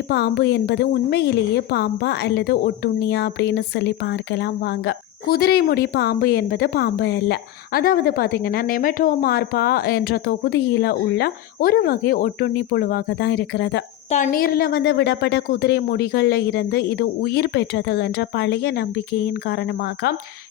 பாம்பு என்பது உண்மையிலேயே பாம்பா அல்லது ஒட்டுண்ணியா அப்படின்னு சொல்லி பார்க்கலாம். வாங்க. குதிரை முடி பாம்பு என்பது பாம்பு அல்ல. அதாவது பார்த்திங்கன்னா நெமட்டோமார்பா என்ற தொகுதியில் உள்ள ஒரு வகை ஒட்டுண்ணி புழுவாக தான் இருக்கிறது. தண்ணீரில் வந்து விடப்பட்ட குதிரை முடிகளில் இருந்து இது உயிர் பெற்றது என்ற பழைய நம்பிக்கையின் காரணமாக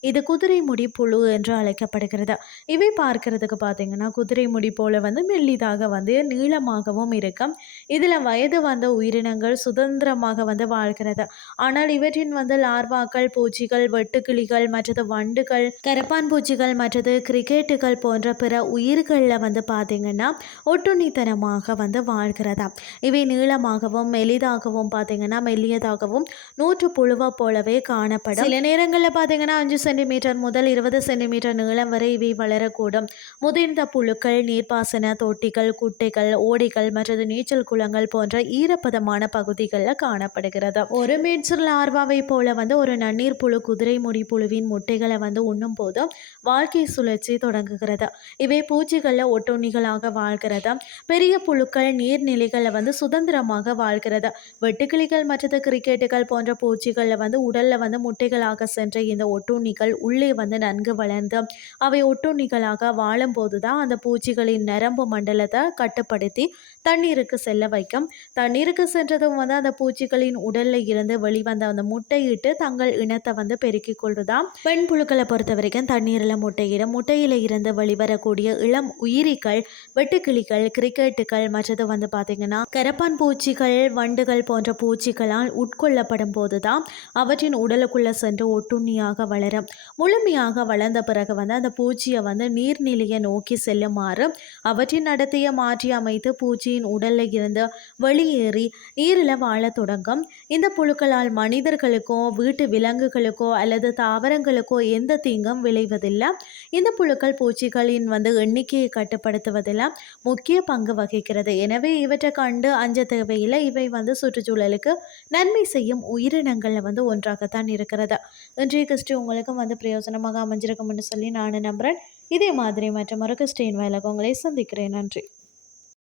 இது குதிரை முடி புழு என்று அழைக்கப்படுகிறது. இவை பார்க்கறதுக்கு பார்த்தீங்கன்னா குதிரை முடி போல வந்து மெல்லிதாக வந்து நீளமாகவும் இருக்கும். இதில் வயது வந்த உயிரினங்கள் சுதந்திரமாக வந்து வாழ்கிறது. ஆனால் இவற்றின் வந்து லார்வாக்கள் பூச்சிகள் வெட்டுக்கிளிகள் மற்றது வண்டுகள் கரப்பான் பூச்சிகள் மற்றது கிரிக்கெட்டுகள் போன்ற பிற உயிர்களில் வந்து பார்த்தீங்கன்னா ஒட்டுண்ணித்தனமாக வந்து வாழ்கிறதா இவை நீளமாகவும் மெலிதாகவும் பார்த்தீங்கன்னா மெல்லியதாகவும் நூற்று புழுவா போலவே காணப்படும். சில நேரங்களில் பார்த்தீங்கன்னா அஞ்சு சென்டிமீட்டர் முதல் இருபது சென்டிமீட்டர் நீளம் வரை இவை வளரக்கூடும். முதிர்ந்த புழுக்கள் நீர்ப்பாசன தொட்டிகள் குட்டைகள் ஓடைகள் மற்றது நீச்சல் குளங்கள் போன்ற ஈரப்பதமான பகுதிகளில் காணப்படுகிறது. ஒரு மீட்சர் லார்வாவை போல வந்து ஒரு நன்னீர் புழு குதிரை முடி புழுவின் முட்டைகளை வந்து உண்ணும் போது வாழ்க்கை சுழற்சி தொடங்குகிறது. இவை பூச்சிகளில் ஒட்டுண்ணிகளாக வாழ்கிறது. பெரிய புழுக்கள் நீர்நிலைகளை வந்து சுதந்திரமாக வாழ்கிறது. வெட்டுக்கிளிகள் மற்றது கிரிக்கெட்டுகள் போன்ற பூச்சிகளில் வந்து உடலில் வந்து முட்டைகளாக சென்ற இந்த ஒட்டுண்ணிகள் உள்ளே வந்து நன்கு வளர்ந்து அவை ஒட்டுண்ணிகளாக வாழும்போது தான் அந்த பூச்சிகளின் நரம்பு மண்டலத்தை கட்டுப்படுத்தி தண்ணீருக்கு செல்ல வைக்கும். தண்ணீருக்கு சென்றதும் வந்து அந்த பூச்சிகளின் உடலில் இருந்து வெளிவந்த அந்த முட்டையிட்டு தங்கள் இனத்தை வந்து பெருக்கிக் கொள்வதாம். பெண் புழுக்களை பொறுத்த வரைக்கும் தண்ணீரில் முட்டையிடும். முட்டையில இருந்து வெளிவரக்கூடிய இளம் உயிரிகள் வெட்டுக்கிளிகள் கிரிக்கெட்டுகள் மற்றது வந்து பார்த்தீங்கன்னா கரப்பான் பூச்சிகள் வண்டுகள் போன்ற பூச்சிகளால் உட்கொள்ளப்படும் போது தான் அவற்றின் உடலுக்குள்ளே சென்று ஒட்டுண்ணியாக வளரும். முழுமையாக வளர்ந்த பிறகு வந்து அந்த பூச்சியை வந்து நீர்நிலையை நோக்கி செல்லுமாறு அவற்றின் நடத்தையை மாற்றி அமைத்து பூச்சியின் உடலில் இருந்து வெளியேறி நீரில் வாழ தொடங்கும். இந்த புழுக்களால் மனிதர்களுக்கோ வீட்டு விலங்குகளுக்கோ அல்லது தாவரங்களுக்கோ எந்த தீங்கும் விளைவதில்லை. இந்த புழுக்கள் பூச்சிகளின் வந்து எண்ணிக்கையை கட்டுப்படுத்துவதில் முக்கிய பங்கு வகிக்கிறது. எனவே இவற்றை கண்டு அஞ்ச தேவையில்லை. இவை வந்து சுற்றுச்சூழலுக்கு நன்மை செய்யும் உயிரினங்களில் வந்து ஒன்றாகத்தான் இருக்கிறது. இன்றைய கிறிஸ்டி உங்களுக்கும் வந்து பிரயோஜனமாக அமைஞ்சிருக்கும்னு சொல்லி நான் நம்புகிறேன் இதே மாதிரி மற்ற மறு கிறிஸ்டின் வேலைக்கு உங்களை சந்திக்கிறேன். நன்றி.